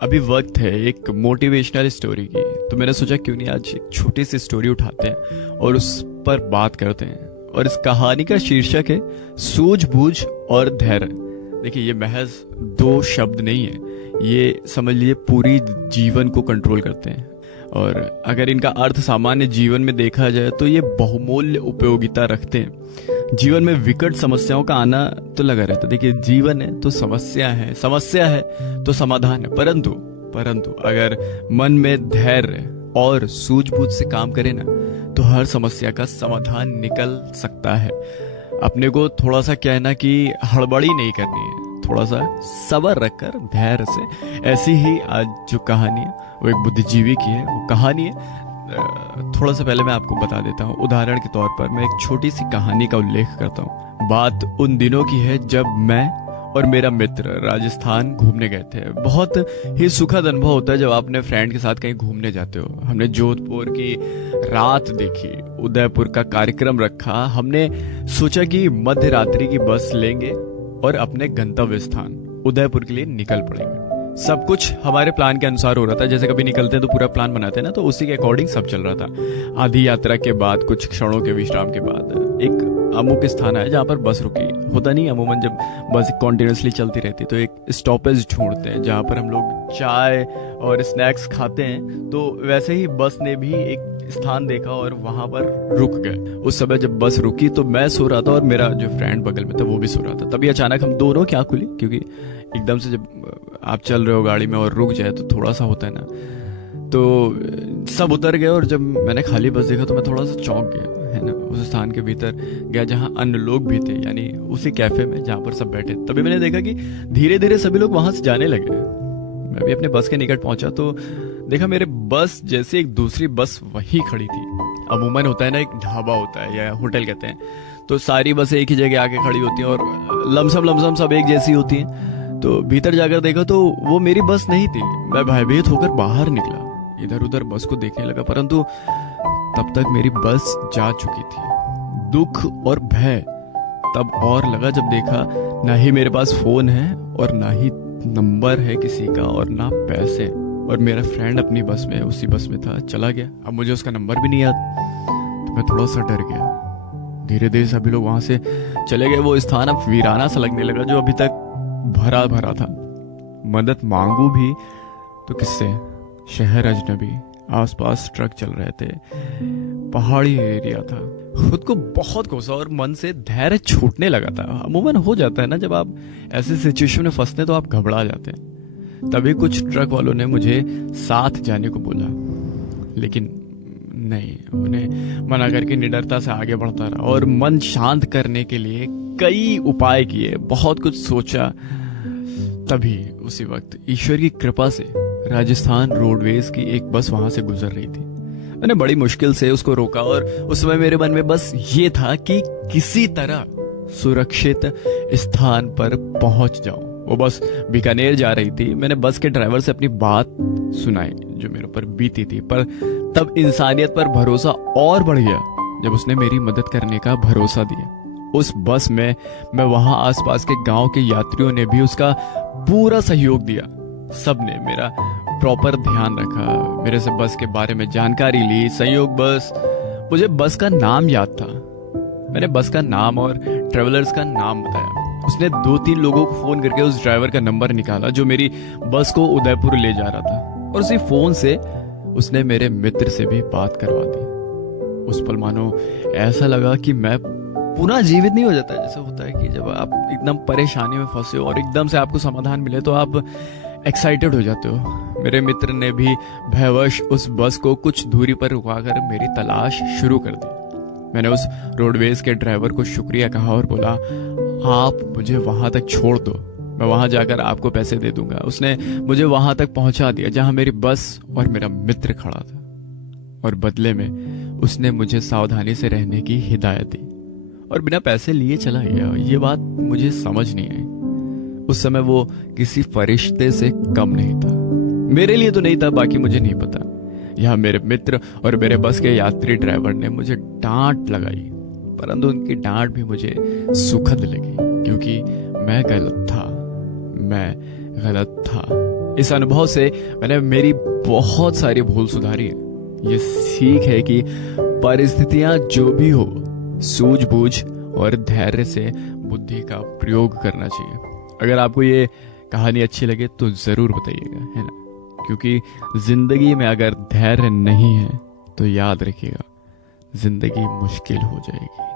अभी वक्त है एक मोटिवेशनल स्टोरी की। तो मैंने सोचा क्यों नहीं आज एक छोटी सी स्टोरी उठाते हैं और उस पर बात करते हैं। और इस कहानी का शीर्षक है सूझबूझ और धैर्य। देखिए, ये महज दो शब्द नहीं है, ये समझ लीजिए पूरी जीवन को कंट्रोल करते हैं। और अगर इनका अर्थ सामान्य जीवन में देखा जाए तो ये बहुमूल्य उपयोगिता रखते हैं। जीवन में विकट समस्याओं का आना तो लगा रहता है। देखिए, जीवन है तो समस्या है तो समाधान है। परंतु अगर मन में धैर्य और सूझबूझ से काम करे ना, तो हर समस्या का समाधान निकल सकता है। अपने को थोड़ा सा क्या है ना कि हड़बड़ी नहीं करनी है, थोड़ा सा सब्र रखकर धैर्य से। ऐसी ही आज जो कहानी है वो एक बुद्धिजीवी की है। वो कहानी है, थोड़ा सा पहले मैं आपको बता देता हूँ। उदाहरण के तौर पर मैं एक छोटी सी कहानी का उल्लेख करता हूँ। बात उन दिनों की है जब मैं और मेरा मित्र राजस्थान घूमने गए थे। बहुत ही सुखद अनुभव होता है जब आप अपने फ्रेंड के साथ कहीं घूमने जाते हो। हमने जोधपुर की रात देखी, उदयपुर का कार्यक्रम रखा। हमने सोचा कि मध्य रात्रि की बस लेंगे और अपने गंतव्य स्थान उदयपुर के लिए निकल पड़ेंगे। सब कुछ हमारे प्लान के अनुसार हो रहा था। जैसे कभी निकलते हैं तो पूरा प्लान बनाते हैं ना, तो उसी के अकॉर्डिंग सब चल रहा था। आधी यात्रा के बाद, कुछ क्षणों के विश्राम के बाद एक अमुक स्थान है जहाँ पर बस रुकी। होता नहीं, अमूमन जब बस कंटिन्यूअसली चलती रहती तो एक स्टॉपेज ढूंढते हैं जहाँ पर हम लोग चाय और स्नैक्स खाते हैं। तो वैसे ही बस ने भी एक स्थान देखा और वहां पर रुक गए। उस समय जब बस रुकी तो मैं सो रहा था और मेरा जो फ्रेंड बगल में था वो भी सो रहा था। तभी अचानक हम दोनों की आंख खुली, क्योंकि एकदम से जब आप चल रहे हो गाड़ी में और रुक जाए तो थोड़ा सा होता है ना। तो सब उतर गए और जब मैंने खाली बस देखा तो मैं थोड़ा सा चौंक गया, है ना। उस स्थान के भीतर गया जहाँ अन्य लोग भी थे, यानी उसी कैफे में जहाँ पर सब बैठे। तभी मैंने देखा कि धीरे धीरे सभी लोग वहां से जाने लगे। मैं भी अपने बस के निकट पहुंचा तो देखा मेरे बस जैसे एक दूसरी बस वहीं खड़ी थी। अमूमन होता है ना, एक ढाबा होता है या होटल कहते हैं, तो सारी बसें एक ही जगह आके खड़ी होती हैं और लमसम सब एक जैसी होती हैं। तो भीतर जाकर देखा तो वो मेरी बस नहीं थी। मैं भयभीत होकर बाहर निकला, इधर उधर बस को देखने लगा, परंतु तब तक मेरी बस जा चुकी थी। दुख और भय तब और लगा जब देखा ना ही मेरे पास फोन है और ना ही नंबर है किसी का और ना पैसे। और मेरा फ्रेंड अपनी बस में, उसी बस में था, चला गया। अब मुझे उसका नंबर भी नहीं याद, तो मैं थोड़ा सा डर गया। धीरे धीरे सभी लोग वहां से चले गए। वो स्थान अब वीराना सा लगने लगा जो अभी तक भरा भरा था। मदद मांगू भी तो किससे? शहर अजनबी, आसपास ट्रक चल रहे थे, पहाड़ी एरिया था। खुद को बहुत कोसा और मन से धैर्य छूटने लगा था। अमूमन हो जाता है ना, जब आप ऐसे सिचुएशन में फंसते हैं तो आप घबरा जाते हैं। तभी कुछ ट्रक वालों ने मुझे साथ जाने को बोला, लेकिन नहीं, उन्हें मना करके निडरता से आगे बढ़ता रहा और मन शांत करने के लिए कई उपाय किए, बहुत कुछ सोचा। तभी उसी वक्त ईश्वर की कृपा से राजस्थान रोडवेज की एक बस वहां से गुजर रही थी। मैंने बड़ी मुश्किल से उसको रोका और उस समय मेरे मन में बस ये था कि किसी तरह सुरक्षित स्थान पर पहुंच जाऊं। वो बस बीकानेर जा रही थी। मैंने बस के ड्राइवर से अपनी बात सुनाई जो मेरे ऊपर बीती थी, पर तब इंसानियत पर भरोसा और बढ़ गया जब उसने मेरी मदद करने का भरोसा दिया। उस बस में मैं वहां आसपास के गांव के यात्रियों ने भी उसका पूरा सहयोग दिया। सबने मेरा प्रॉपर ध्यान रखा, मेरे से बस के बारे में जानकारी ली। संयोग बस, मुझे बस का नाम याद था। मैंने बस का नाम और ट्रेवलर्स का नाम बताया। उसने 2-3 लोगों को फोन करके उस ड्राइवर का नंबर निकाला जो मेरी बस को उदयपुर ले जा रहा था, और उसी फोन से उसने मेरे मित्र से भी बात करवा दी। उस पल मानो ऐसा लगा कि मैं पुनः जीवित नहीं हो जाता। जैसे होता है कि जब आप एकदम परेशानी में फंसे हो और एकदम से आपको समाधान मिले तो आप एक्साइटेड हो जाते हो। मेरे मित्र ने भी भयवश उस बस को कुछ दूरी पर रुकाकर मेरी तलाश शुरू कर दी। मैंने उस रोडवेज के ड्राइवर को शुक्रिया कहा और बोला, आप मुझे वहां तक छोड़ दो, मैं वहां जाकर आपको पैसे दे दूंगा। उसने मुझे वहां तक पहुंचा दिया जहां मेरी बस और मेरा मित्र खड़ा था, और बदले में उसने मुझे सावधानी से रहने की हिदायत दी और बिना पैसे लिए चला गया। ये बात मुझे समझ नहीं आई। उस समय वो किसी फरिश्ते से कम नहीं था। मेरे लिए तो नहीं था, बाकी मुझे नहीं पता। यहाँ मेरे मित्र और मेरे बस के यात्री ड्राइवर ने मुझे डांट लगाई, परंतु उनकी डांट भी मुझे सुखद लगी, क्योंकि मैं गलत था। इस अनुभव से मैंने मेरी बहुत सारी भूल सुधारी है। ये सीख है कि परिस्थितियां जो भी हो, सूझबूझ और धैर्य से बुद्धि का प्रयोग करना चाहिए। अगर आपको ये कहानी अच्छी लगे तो जरूर बताइएगा, है ना? क्योंकि जिंदगी में अगर धैर्य नहीं है तो याद रखिएगा, जिंदगी मुश्किल हो जाएगी।